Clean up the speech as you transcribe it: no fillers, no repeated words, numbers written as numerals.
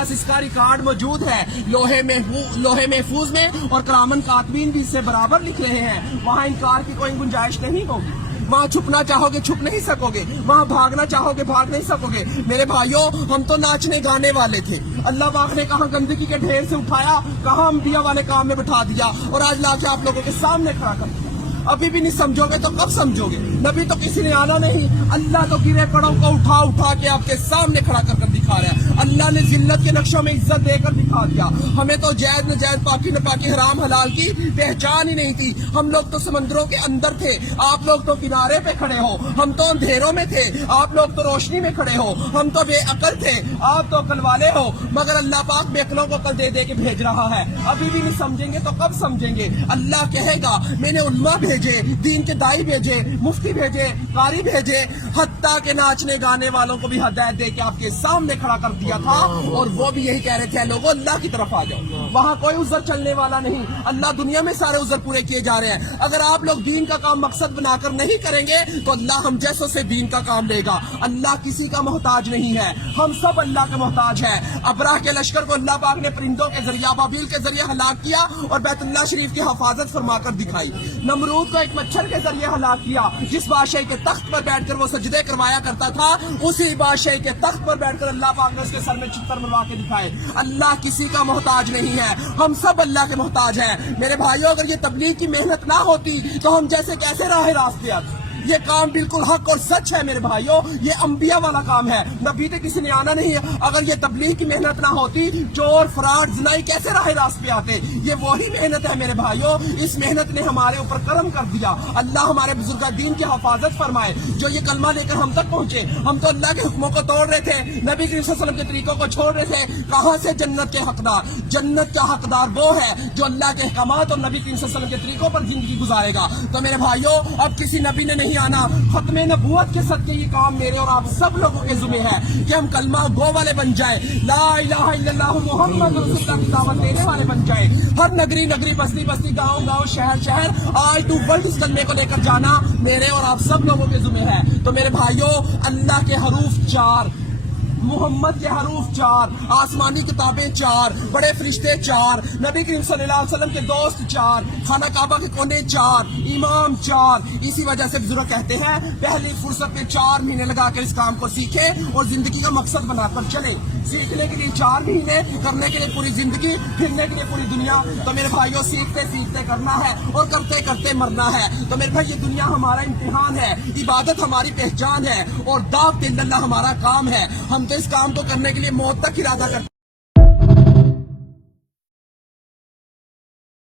پاس اس کا ریکارڈ موجود ہے لوہے محفوظ میں، اور کرامن کاتبین بھی اس سے برابر لکھ رہے ہیں. وہاں انکار کی کوئی گنجائش نہیں ہوگی. وہاں چھپنا چاہو گے چھپ نہیں سکو گے، وہاں بھاگنا چاہو گے بھاگ نہیں سکو گے. میرے بھائیوں، ہم تو ناچنے گانے والے تھے، اللہ پاک نے کہاں گندگی کے ڈھیر سے اٹھایا، کہاں انبیاء والے کام میں بٹھا دیا، اور آج لا کے آپ لوگوں کے سامنے کھڑا کر دیا. ابھی بھی نہیں سمجھو گے تو کب سمجھو گے؟ نبی تو کسی نے آنا نہیں، اللہ تو گرے پڑوں کو اٹھا اٹھا کے آپ کے سامنے کھڑا کر دکھا رہا ہے. اللہ نے ذلت کے نقشوں میں عزت دے کر دکھا دیا. ہمیں تو جائز نجائز، پاکی ناپاکی، حرام حلال کی پہچان ہی نہیں تھی. ہم لوگ تو سمندروں کے اندر تھے، آپ لوگ تو کنارے پہ کھڑے ہو. ہم تو اندھیروں میں تھے، آپ لوگ تو روشنی میں کھڑے ہو. ہم تو بے عقل تھے، آپ تو عقل والے ہو. مگر اللہ پاک بے عقلوں کو عقل دے دے کے بھیج رہا ہے. ابھی بھی نہیں سمجھیں گے تو کب سمجھیں گے؟ اللہ کہے گا میں نے علماء بھیجے، دین کے دائی بھیجے، مفتی بھیجے، قاری بھیجے، حتیٰ کہ ناچنے گانے والوں کو بھی ہدایت دے کے آپ کے سامنے کھڑا کر دیا تھا. اور وہ بھی یہی کہہ رہے تھے لوگوں اللہ کی طرف آ جاؤ. وہاں کوئی عذر چلنے والا نہیں. اللہ دنیا میں سارے عذر پورے کیے جا رہے ہیں. اگر آپ لوگ دین کا کام مقصد بنا کر نہیں کریں گے تو اللہ ہم جیسوں سے دین کا کام لے گا. اللہ کسی کا محتاج نہیں ہے، ہم سب اللہ کے محتاج ہیں. ابراہ کے لشکر کو اللہ پاک نے پرندوں کے ذریعہ، ابابیل کے ذریعے ہلاک کیا اور بیت اللہ شریف کی حفاظت فرما کر دکھائی. نمرود کو ایک مچھر کے ذریعے ہلاک کیا. جس بادشاہ کے تخت پر بیٹھ کر وہ سجدے کروایا کرتا تھا، اسی بادشاہ کے تخت پر بیٹھ کر اللہ پاک نے اس کے سر میں چھتر مروا کے دکھائے. اللہ کسی کا محتاج نہیں ہے، ہم سب اللہ کے محتاج ہیں. میرے بھائیوں، اگر یہ تبلیغ کی محنت نہ ہوتی تو ہم جیسے کیسے راہ راستے آتے. یہ کام بالکل حق اور سچ ہے میرے بھائیوں، یہ انبیاء والا کام ہے، نبی تو کسی نے آنا نہیں ہے. اگر یہ تبلیغ کی محنت نہ ہوتی، چور، فراڈ، زنائی کیسے راہ راست پہ آتے؟ یہ وہی محنت ہے میرے بھائیوں. اس محنت نے ہمارے اوپر کرم کر دیا. اللہ ہمارے بزرگاں دین کی حفاظت فرمائے جو یہ کلمہ لے کر ہم تک پہنچے. ہم تو اللہ کے حکموں کو توڑ رہے تھے، نبی کریم صلی اللہ علیہ وسلم کے طریقوں کو چھوڑ رہے تھے. کہاں سے جنت کے حقدار؟ جنت کا حقدار وہ ہے جو اللہ کے احکامات اور نبی کریم صلی اللہ علیہ وسلم کے طریقوں پر زندگی گزارے گا. تو میرے بھائیوں، اب کسی نبی نے نہیں آنا. ختم نبوت کے صدقے یہ کام میرے اور آپ سب لوگوں کے ذمہ ہے کہ ہم کلمہ گو والے بن جائیں، لا الہ الا اللہ محمد رسول اللہ کی دعوت دینے والے بن جائیں. ہر نگری نگری، بستی بستی، گاؤں گاؤں، شہر شہر، آل ٹو ورلڈ اس کلمے کو لے کر جانا میرے اور آپ سب لوگوں کے ذمہ ہے. تو میرے بھائیوں، اللہ کے حروف 4، محمد کے حروف 4، آسمانی کتابیں 4، بڑے فرشتے 4، نبی کریم صلی اللہ علیہ وسلم کے دوست 4، خانہ کعبہ کے کونے 4، امام 4. اسی وجہ سے بزرگ کہتے ہیں پہلی فرصت میں 4 مہینے لگا کر اس کام کو سیکھیں اور زندگی کا مقصد بنا کر چلیں. سیکھنے کے لیے 4 مہینے، کرنے کے لیے پوری زندگی، پھرنے کے لیے پوری دنیا. تو میرے بھائیوں، سیکھتے سیکھتے کرنا ہے اور کرتے کرتے مرنا ہے. تو میرے بھائی، یہ دنیا ہمارا امتحان ہے، عبادت ہماری پہچان ہے، اور دعوت اللہ ہمارا کام ہے. ہم تو اس کام کو کرنے کے لیے موت تک ارادہ کرتے